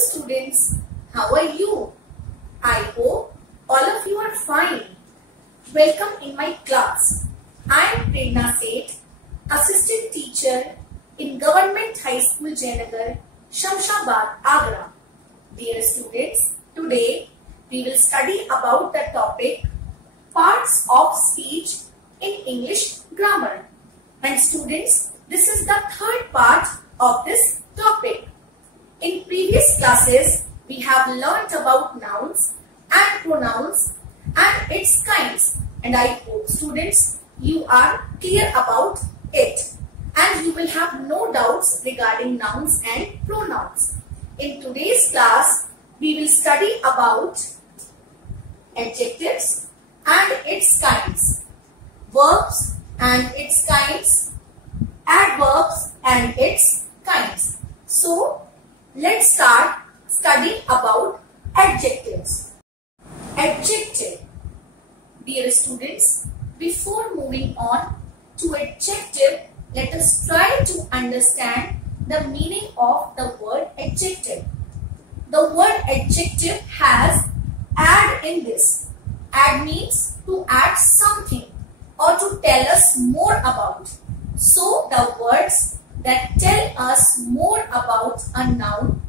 students, how are you? I hope all of you are fine. Welcome in my class. I am Prerna Seth, Assistant Teacher in Government High School Jayanagar, Shamshabad, Agra. Dear students, today we will study about the topic Parts of Speech in English Grammar. And students, this is the third part of this topic. In previous classes, we have learnt about nouns and pronouns and its kinds. And I hope students, you are clear about it. And you will have no doubts regarding nouns and pronouns. In today's class, we will study about adjectives and its kinds, verbs and its kinds, adverbs and its kinds. So, let's start studying about adjectives. Adjective. Dear students, before moving on to adjective, let us try to understand the meaning of the word adjective. The word adjective has add in this. Add means to add something or to tell us more about. So the words that tell us more about a noun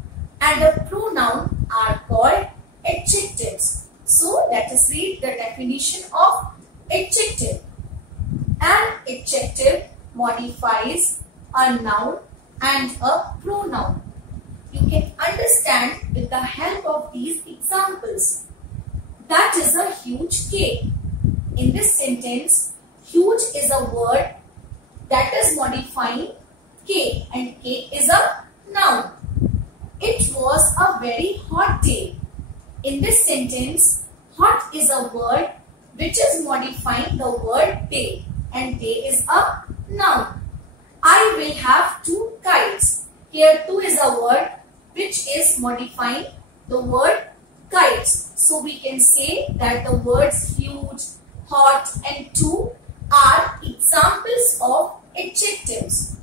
and a pronoun are called adjectives. So let us read the definition of adjective. An adjective modifies a noun and a pronoun. You can understand with the help of these examples. That is a huge cake. In this sentence, huge is a word that is modifying cake, and cake is a noun. It was a very hot day. In this sentence, hot is a word which is modifying the word day, and day is a noun. I will have 2 kites. Here 2 is a word which is modifying the word kites. So we can say that the words huge, hot and 2 are examples of adjectives.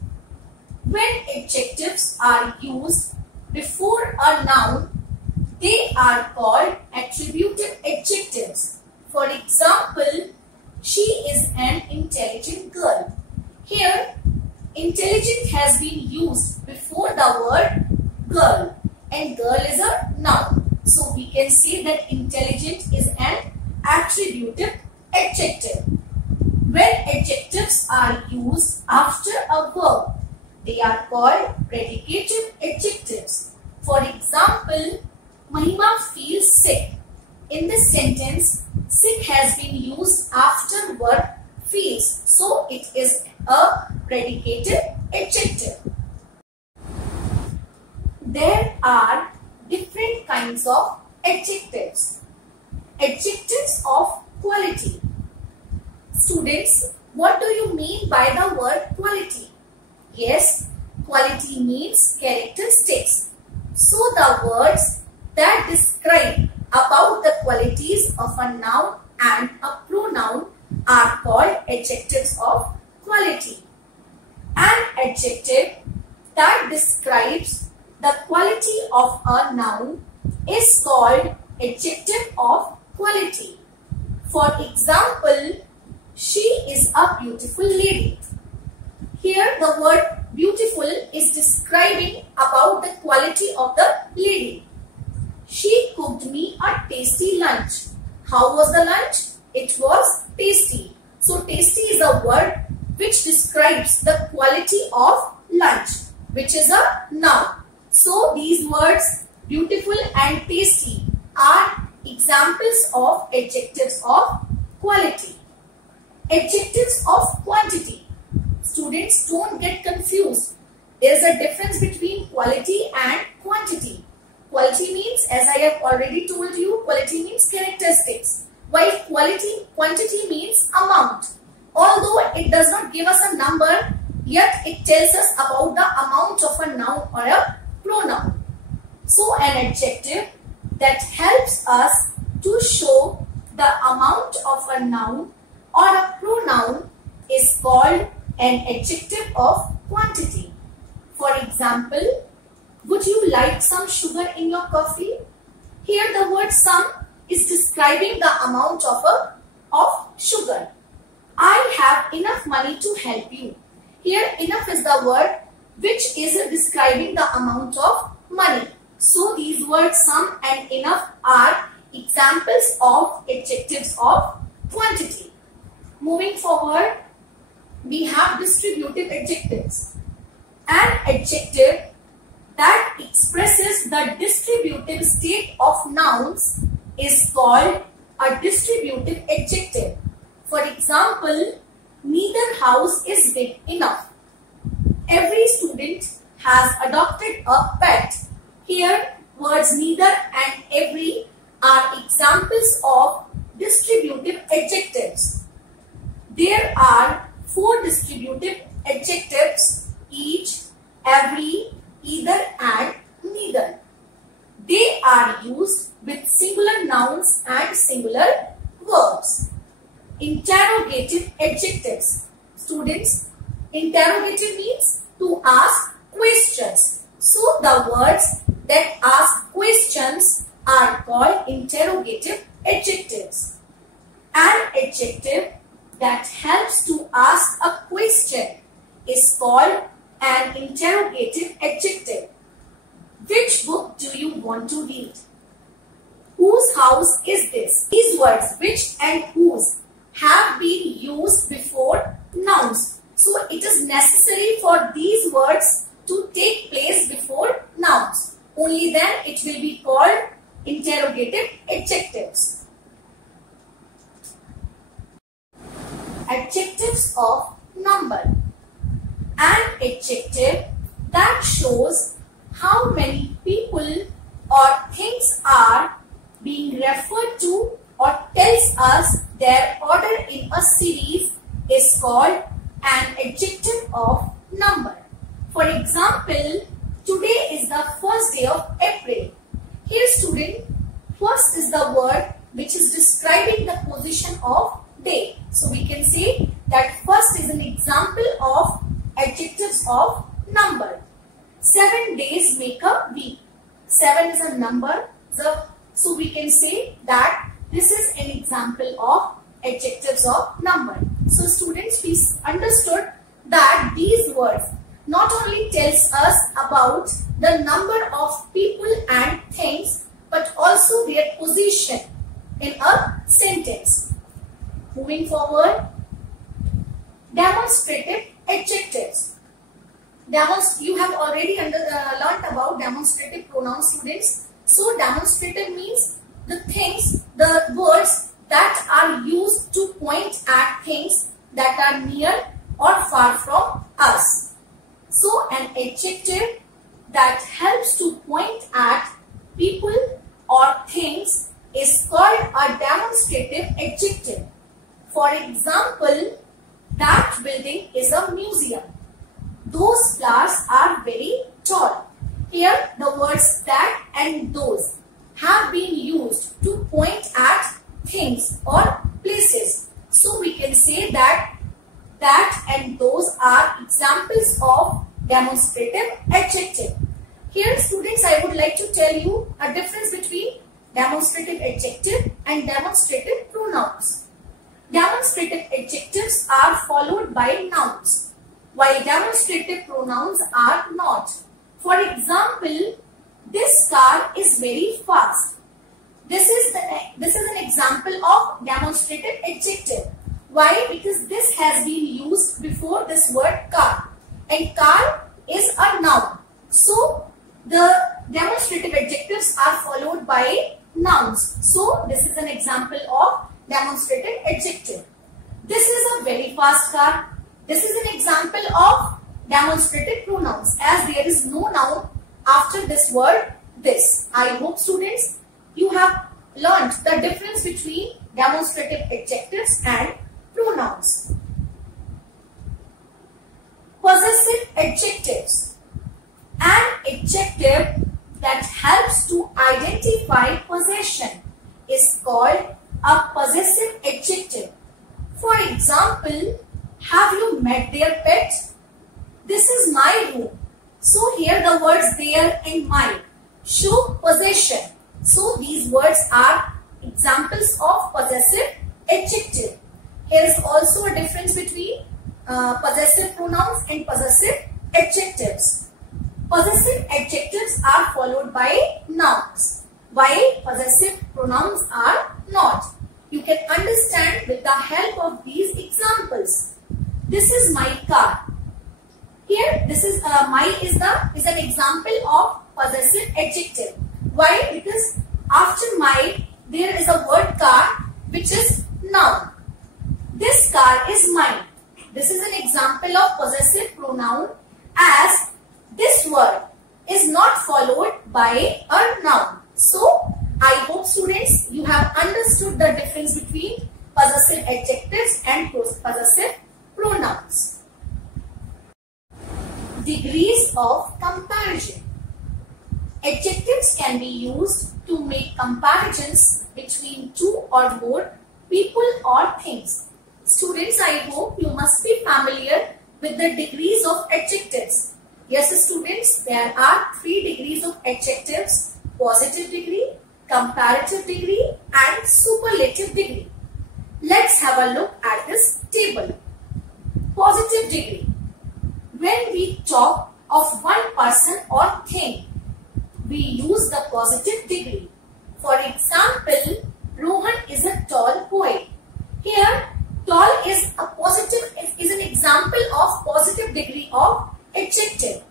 When adjectives are used before a noun, they are called attributive adjectives. For example, she is an intelligent girl. Here, intelligent has been used before the word girl, and girl is a noun. So we can say that intelligent is an attributive adjective. When adjectives are used after a verb, they are called predicative adjectives. For example, Mahima feels sick. In this sentence, sick has been used after verb feels. So it is a predicative adjective. There are different kinds of adjectives. Adjectives of quality. Students, what do you mean by the word quality? Yes, quality means characteristics. So the words that describe about the qualities of a noun and a pronoun are called adjectives of quality. An adjective that describes the quality of a noun is called adjective of quality. For example, she is a beautiful lady. Here the word beautiful is describing about the quality of the lady. She cooked me a tasty lunch. How was the lunch? It was tasty. So tasty is a word which describes the quality of lunch, which is a noun. So these words beautiful and tasty are examples of adjectives of quality. Adjectives of quantity. Students, don't get confused. There is a difference between quality and quantity. Quality means, as I have already told you, quality means characteristics. While quantity means amount. Although it does not give us a number, yet it tells us about the amount of a noun or a pronoun. So an adjective that helps us to show the amount of a noun or a pronoun is called an adjective of quantity. For example, Would you like some sugar in your coffee? Here the word some is describing the amount of sugar. I have enough money to help you. Here enough is the word which is describing the amount of money. So these words some and enough are examples of adjectives of quantity. Moving forward, we have distributive adjectives. An adjective that expresses the distributive state of nouns is called a distributive adjective. For example, neither house is big enough. Every student has adopted a pet. Here, words neither and every are examples of distributive adjectives. There are 4 distributive adjectives: each, every, either and neither. They are used with singular nouns and singular verbs. Interrogative adjectives. Students, interrogative means to ask questions. So the words that ask questions are called interrogative adjectives. An adjective that helps to ask a question is called an interrogative adjective. Which book do you want to read? Whose house is this? These words which and whose have been used before nouns. So it is necessary for these words to take place before nouns. Only then it will be called interrogative adjectives. Adjectives of number. An adjective that shows how many people or things are being referred to or tells us their order in a series is called an adjective of number. For example, today is the first day of April. Here student, first is the word which is describing the position of day. So we can say that first is an example of adjectives of number. 7 days make a week. 7 is a number. So we can say that this is an example of adjectives of number. So students, please understood that these words not only tells us about the number of people and things, but also their position in a sentence. Moving forward, demonstrative adjectives. You have already learnt about demonstrative pronouns, students. So demonstrative means the things, the words that are used to point at things that are near or far from us. So an adjective that helps to point at people or things is called a demonstrative adjective. For example, that building is a museum. Those flowers are very tall. Here the words that and those have been used to point at things or places. So we can say that that and those are examples of demonstrative adjective. Here students, I would like to tell you a difference between demonstrative adjective and demonstrative pronouns. Demonstrative adjectives are followed by nouns, while demonstrative pronouns are not. For example, this car is very fast. This is an example of demonstrative adjective. Why? Because this has been used before this word car, and car is a noun. So the demonstrative adjectives are followed by nouns. So this is an example of demonstrative adjective. This is a very fast car. This is an example of demonstrative pronouns, as there is no noun after this word this. I hope students you have learnt the difference between demonstrative adjectives and pronouns. Possessive adjectives. An adjective that helps to identify possession is called a possessive adjective. For example, have you met their pet? This is my room. So here the words there and my show possession. So these words are examples of possessive adjective. Here is also a difference between possessive pronouns and possessive adjectives. Possessive adjectives are followed by nouns, while possessive pronouns are not. You can understand with the help of these examples. This is my car. Here, this is my is an example of possessive adjective. Why? Because after my there is a word car which is noun. This car is mine. This is an example of possessive pronoun, as this word is not followed by a noun. So, I hope students you have understood the difference between possessive adjectives and possessive pronouns. Degrees of comparison. Adjectives can be used to make comparisons between two or more people or things. Students, I hope you must be familiar with the degrees of adjectives. Yes, students, there are 3 degrees of adjectives: positive degree, comparative degree, and superlative degree. Let's have a look at this table. Positive degree. When we talk of one person or thing, we use the positive degree. For example, Rohan is a tall boy. Here, tall is a positive, is an example of positive degree of adjective.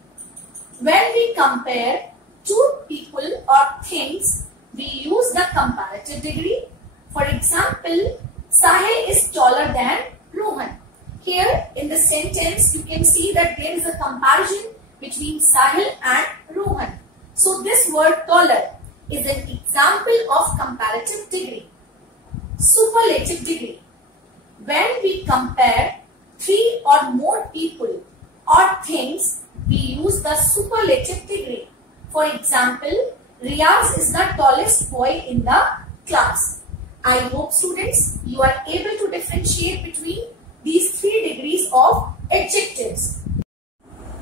When we compare two people or things, we use the comparative degree. For example, Sahil is taller than Rohan. Here in the sentence, you can see that there is a comparison between Sahil and Rohan. So this word taller is an example of comparative degree. Superlative degree. When we compare 3 or more people or things, we use the superlative degree. For example, Riyaz is the tallest boy in the class. I hope students you are able to differentiate between these 3 degrees of adjectives.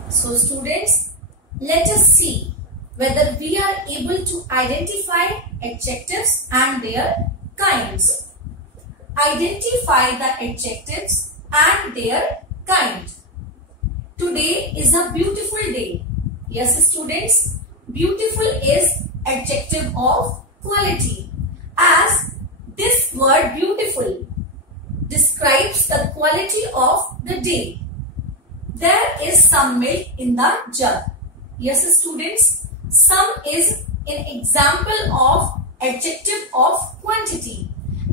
So students, let us see whether we are able to identify adjectives and their kinds. Identify the adjectives and their kind. Today is a beautiful day. Yes, students, beautiful is adjective of quality, as this word beautiful describes the quality of the day. There is some milk in the jug. Yes, students, some is an example of adjective of quantity,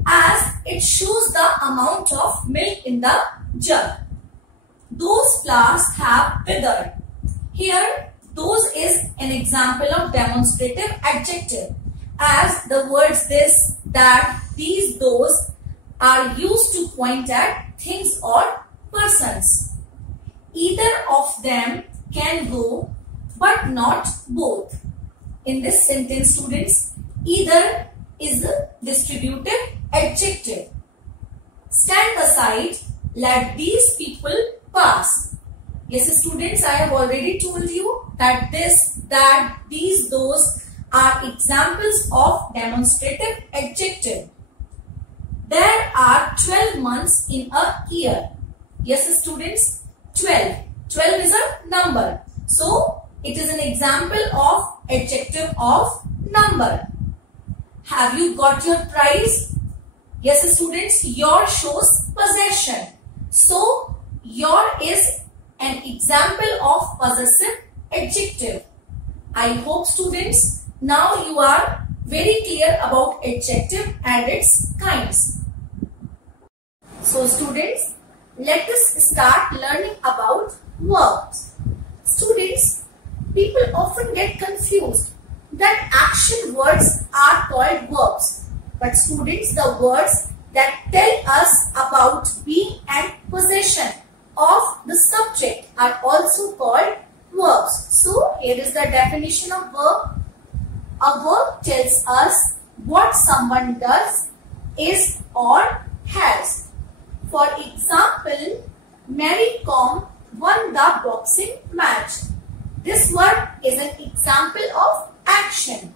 as it shows the amount of milk in the jug. Those flowers have withered. Here, those is an example of demonstrative adjective, as the words this, that, these, those are used to point at things or persons. Either of them can go, but not both. In this sentence, students, either is a distributive adjective. Stand aside, let these people pass. Yes, students, I have already told you that this, that, these, those are examples of demonstrative adjective. There are 12 months in a year. Yes, students, 12. 12 is a number. So, it is an example of adjective of number. Have you got your prize? Yes, students, your shows possession. So, your is an example of possessive adjective. I hope students, now you are very clear about adjective and its kinds. So students, let us start learning about verbs. Students, people often get confused that action words are called verbs. But students, the words that tell us about being and possession of the subject are also called verbs. So here is the definition of verb. A verb tells us what someone does, is or has. For example, Mary Kom won the boxing match. This word is an example of action.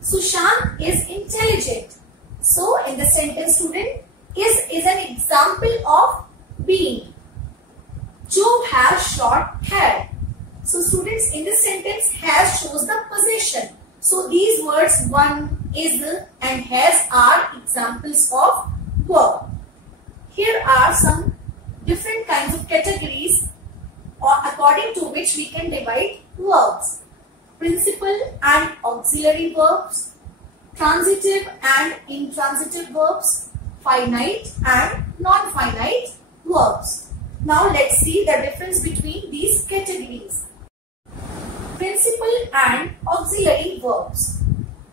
Sushant is intelligent. So in the sentence, student, is an example of being. Job has short hair. So students, in this sentence, has shows the possession. So these words one, is, and has are examples of verb. Here are some different kinds of categories according to which we can divide verbs. Principal and auxiliary verbs, transitive and intransitive verbs, finite and non-finite verbs. Now let's see the difference between these categories. Principal and auxiliary verbs.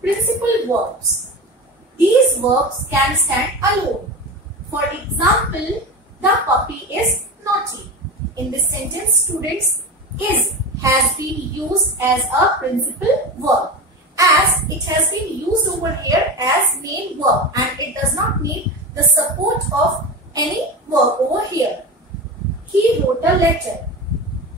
Principal verbs. These verbs can stand alone. For example, the puppy is naughty. In this sentence, students, is has been used as a principal verb, as it has been used over here as main verb and it does not need the support of any verb over here. He wrote a letter.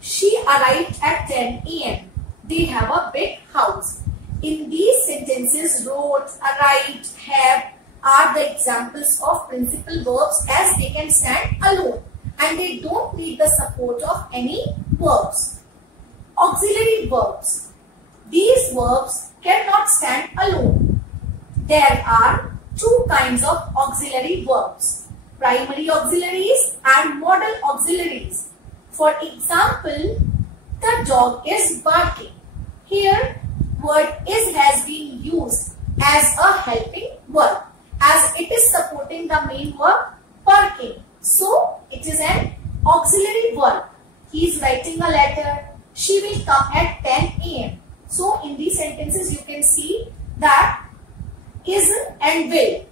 She arrived at 10 a.m. They have a big house. In these sentences, wrote, arrived, have are the examples of principal verbs as they can stand alone and they don't need the support of any verbs. Auxiliary verbs. These verbs cannot stand alone. There are two kinds of auxiliary verbs, primary auxiliaries and modal auxiliaries. For example, the dog is barking. Here, word is has been used as a helping verb as it is supporting the main verb barking. So, it is an auxiliary verb. He is writing a letter. She will come at 10 a.m. So, in these sentences, you can see that is and will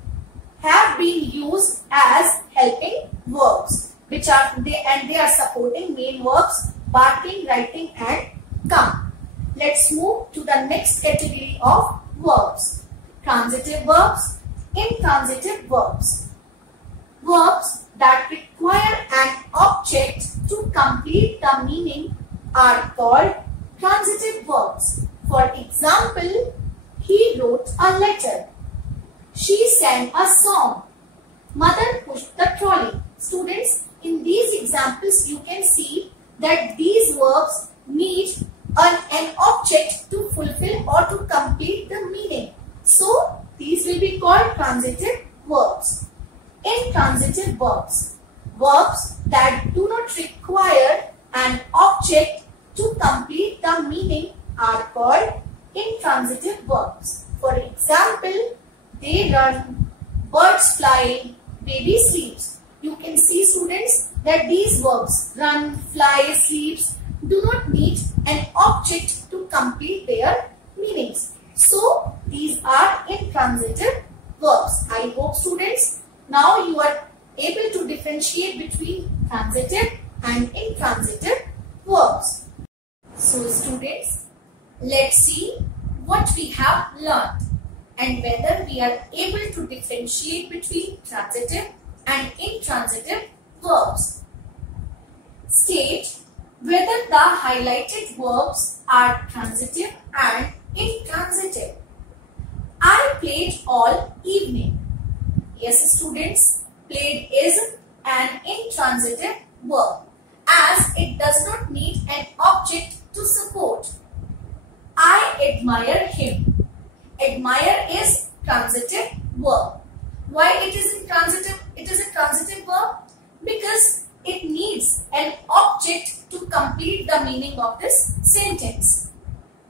have been used as helping verbs, which are they are supporting main verbs barking, writing, and come. Let's move to the next category of verbs. Transitive verbs, intransitive verbs. Verbs that require an object to complete the meaning are called transitive verbs. For example, he wrote a letter. She sang a song. Mother pushed the trolley. Students, in these examples, you can see that these verbs need an object to fulfill or to complete the meaning. So, these will be called transitive verbs. Intransitive verbs. Verbs that do not require an object to complete the meaning are called intransitive verbs. For example, they run, birds fly, baby sleeps. You can see, students, that these verbs run, fly, sleeps do not need an object to complete their meanings. So, these are intransitive verbs. I hope, students, now you are able to differentiate between transitive and intransitive verbs. So, students, let's see what we have learned and whether we are able to differentiate between transitive and intransitive verbs. State whether the highlighted verbs are transitive and intransitive. I played all evening. Yes, students, played is an intransitive verb as it does not need an object to support. I admire him. Admire is transitive verb. Why it is intransitive? It is a transitive verb because it needs an object to complete the meaning of this sentence.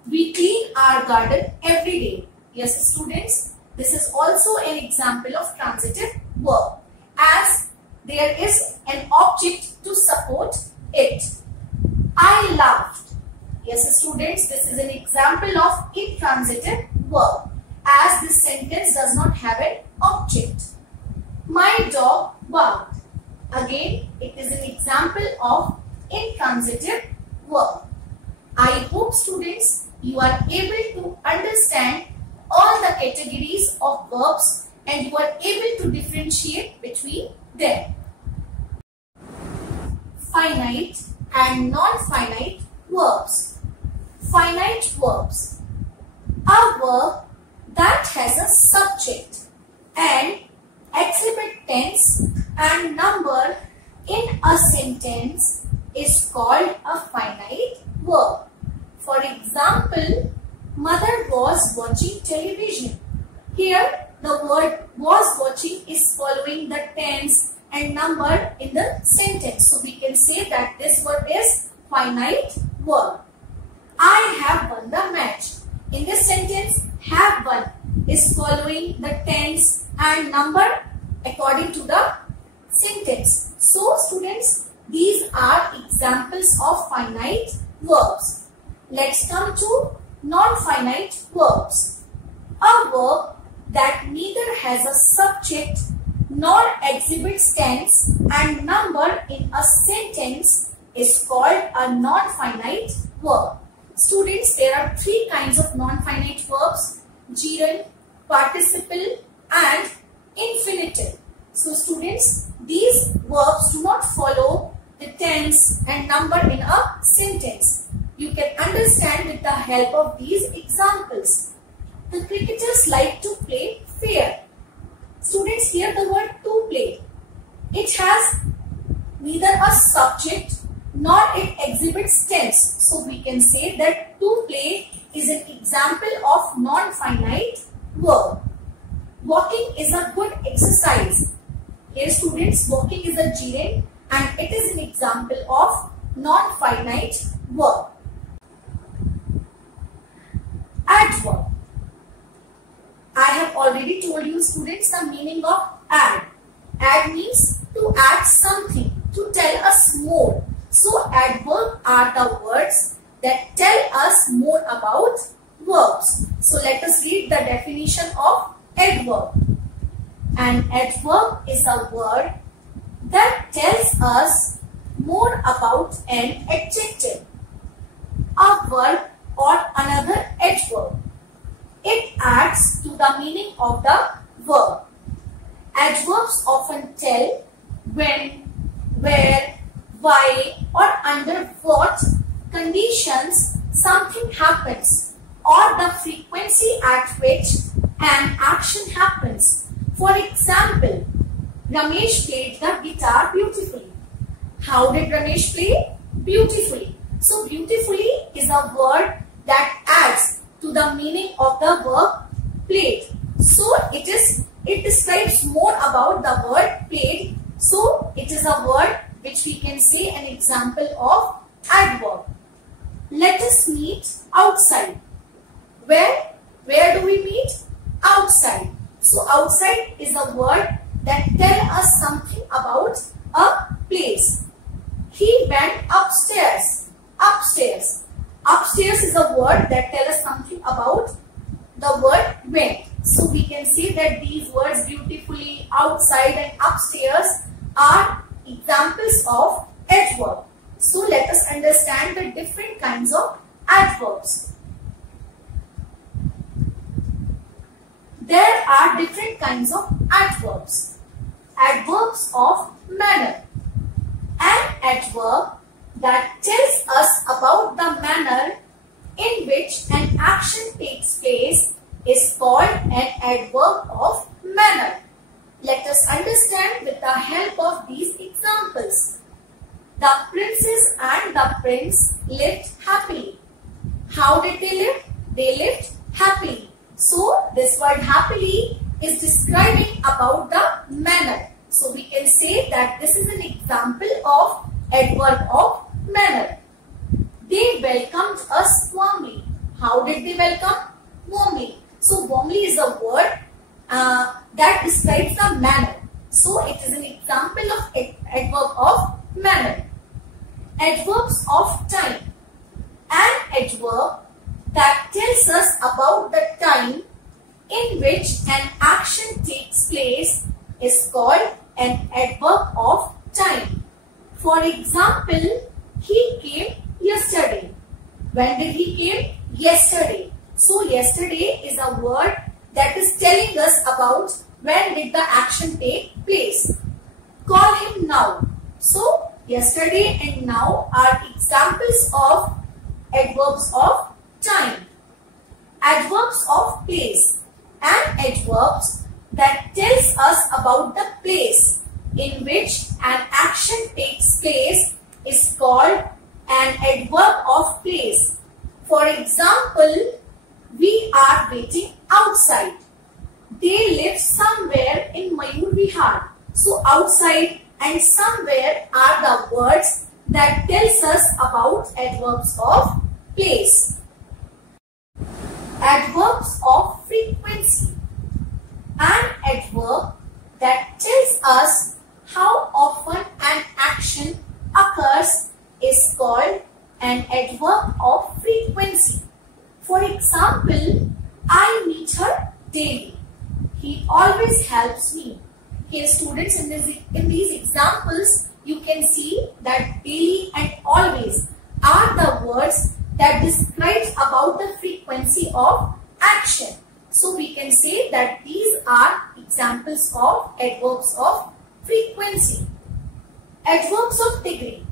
We clean our garden every day. Yes, students, this is also an example of transitive verb as there is an object to support it. I laughed. Yes, students, this is an example of intransitive verb as this sentence does not have an object. My dog barked. Again, it is an example of intransitive verb. I hope, students, you are able to understand all the categories of verbs and you are able to differentiate between them. Finite and non-finite verbs. finite verbs. A verb that has a subject and exhibit tense and number in a sentence is called a finite verb. For example, mother was watching television. Here the word was watching is following the tense and number in the sentence. So we can say that this word is finite verb. I have won the match. In this sentence, have won is following the tense and number according to the sentence. So students, these are examples of finite verbs. Let's come to non-finite verbs. A verb that neither has a subject nor exhibits tense and number in a sentence is called a non-finite verb. Students, there are three kinds of non-finite verbs: gerund, participle and infinitive. So students, these verbs do not follow the tense and number in a sentence. You can understand with the help of these examples. The cricketers like to play fair. Students, hear the word to play. It has neither a subject nor it exhibits tense. So we can say that to play is an example of non-finite verb. Walking is a good exercise. Here students, walking is a gerund and it is an example of non-finite verb. Adverb. I have already told you students the meaning of add. Add means to add something, to tell us more. So adverb are the words that tell us more about verbs. So let us read the definition of adverb. An adverb is a word that tells us more about an adjective, a verb or another adverb. It adds to the meaning of the verb. Adverbs often tell when, where, why or under what conditions something happens or the frequency at which an action happens. For example, Ramesh played the guitar beautifully. How did Ramesh play? Beautifully. So beautifully is a word that adds to the meaning of the verb played. So it describes more about the word played. So it is a word which we can say an example of adverb. Let us meet outside. Where do we meet? Outside. So outside is a word that tells us something about a place. He went upstairs. Upstairs. Upstairs is a word that tells us something about the word went. So we can say that these words beautifully, outside and upstairs are examples of adverb. So let us understand the different kinds of adverbs. There are different kinds of adverbs. Adverbs of manner. An adverb that tells us about the manner in which an action takes place is called an adverb of manner. Let us understand with the help of these examples. The princess and the prince lived happily. How did they live? They lived happily. So this word happily is describing about the manner. So we can say that this is an example of adverb of manner. They welcomed us warmly. How did they welcome? Warmly. So warmly is a word that describes the manner. So it is an example of adverb of manner. Adverbs of time. An adverb that tells us about the time in which an action takes place is called an adverb of time. For example, he came yesterday. When did he came? Yesterday. So yesterday is a word that is telling us about when did the action take place. Call him now. So yesterday and now are examples of adverbs of time. Adverbs of place. An adverb that tells us about the place in which an action takes place is called an adverb of place. For example, we are waiting outside. They live somewhere in Mayur Vihar. So outside and somewhere are the words that tells us about adverbs of place. Adverbs of frequency. An adverb that tells us how often an action occurs is called an adverb of frequency. For example, I meet her daily. He always helps me. Here students, in these examples, you can see that daily and always are the words that describes about the frequency of action. So we can say that these are examples of adverbs of frequency. Adverbs of degree.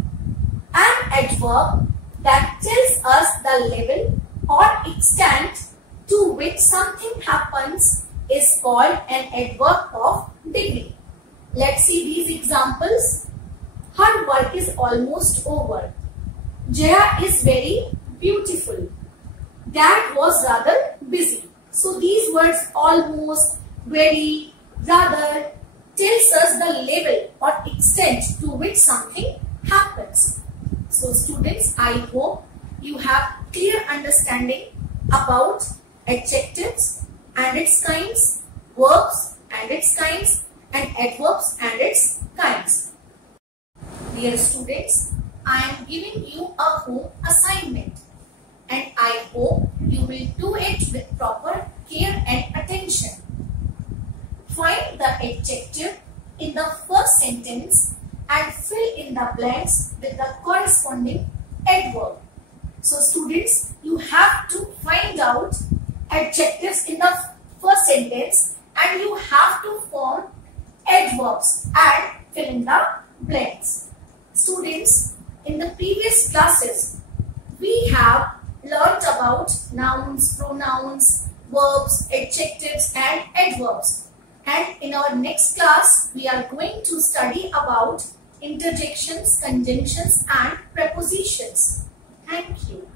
An adverb that tells us the level or extent to which something happens is called an adverb of degree. Let's see these examples. Her work is almost over. Jaya is very beautiful. Dad was rather busy. So these words almost, very, rather tells us the level or extent to which something happens. So students, I hope you have clear understanding about adjectives and its kinds, verbs and its kinds, and adverbs and its kinds. Dear students, I am giving you a home assignment and I hope you will do it with proper care and attention. Find the adjective in the first sentence and fill in the blanks with the corresponding adverb. So students, you have to find out adjectives in the first sentence and you have to form adverbs and fill in the blanks. Students, in the previous classes, we have learnt about nouns, pronouns, verbs, adjectives and adverbs. And in our next class, we are going to study about interjections, conjunctions and prepositions. Thank you.